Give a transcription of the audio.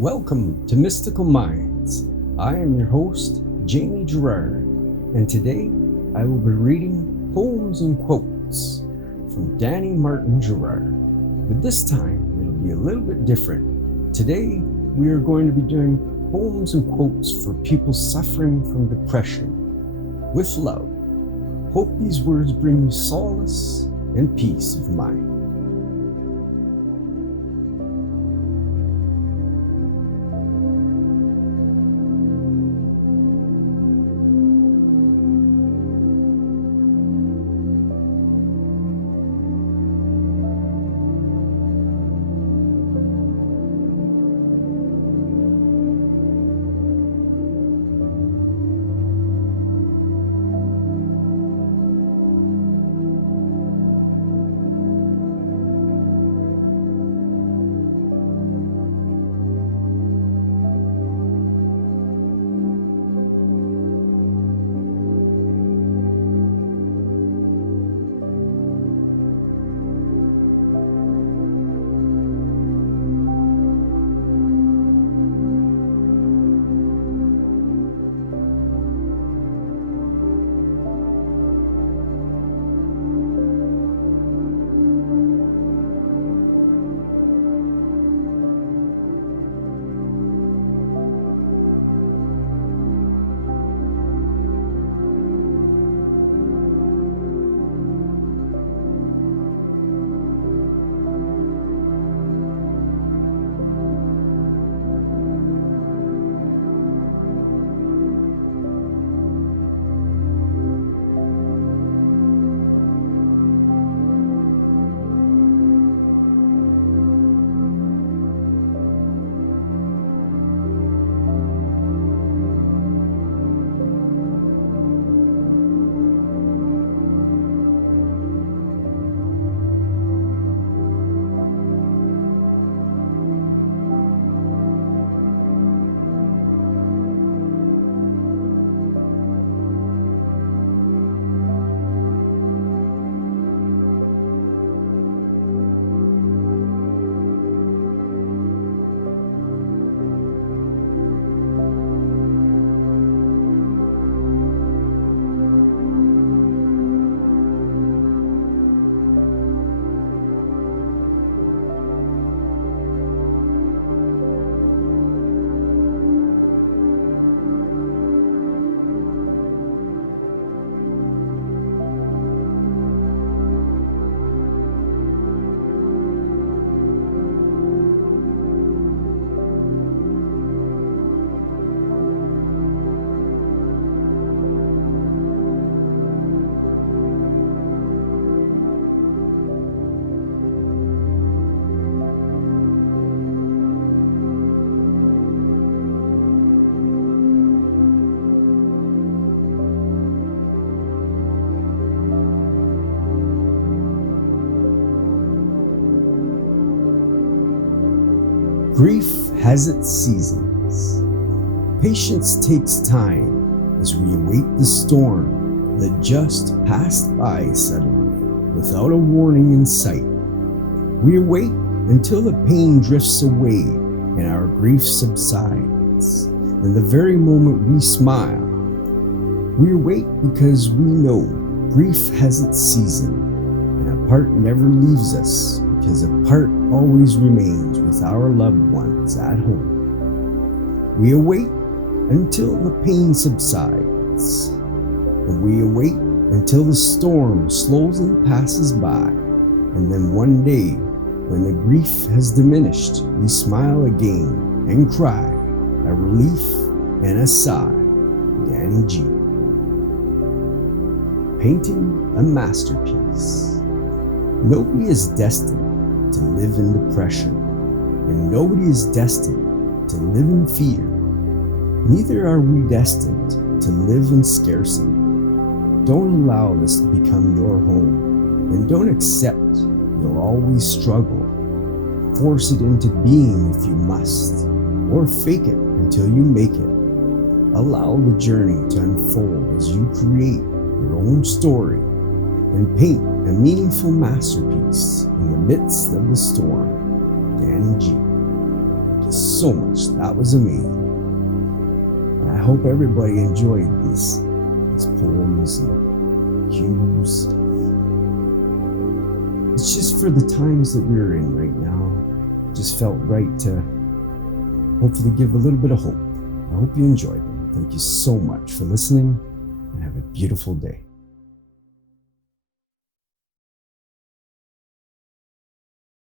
Welcome to Mystical Minds. I am your host, Jamie Gerard, and today I will be reading poems and quotes from Danny Martin Gerard. But this time it'll be a little bit different. Today we are going to be doing poems and quotes for people suffering from depression with love. Hope these words bring you solace and peace of mind. Grief has its seasons. Patience takes time as we await the storm that just passed by suddenly, without a warning in sight. We await until the pain drifts away and our grief subsides. In the very moment we smile, we await because we know grief has its season, and a part never leaves us, because a part always remains with our loved ones at home. We await until the pain subsides, and we await until the storm slowly passes by, and then one day, when the grief has diminished, we smile again and cry, a relief and a sigh. Danny G. Painting a masterpiece. Nobody is destined to live in depression, and nobody is destined to live in fear. Neither are we destined to live in scarcity. Don't allow this to become your home, and don't accept you'll always struggle. Force it into being if you must, or fake it until you make it. Allow the journey to unfold as you create your own story and paint a meaningful masterpiece in the midst of the storm. Danny G. you so much. That was amazing. And I hope everybody enjoyed these poems and cues. It's just for the times that we're in right now. It just felt right to hopefully give a little bit of hope. I hope you enjoyed them. Thank you so much for listening, and have a beautiful day.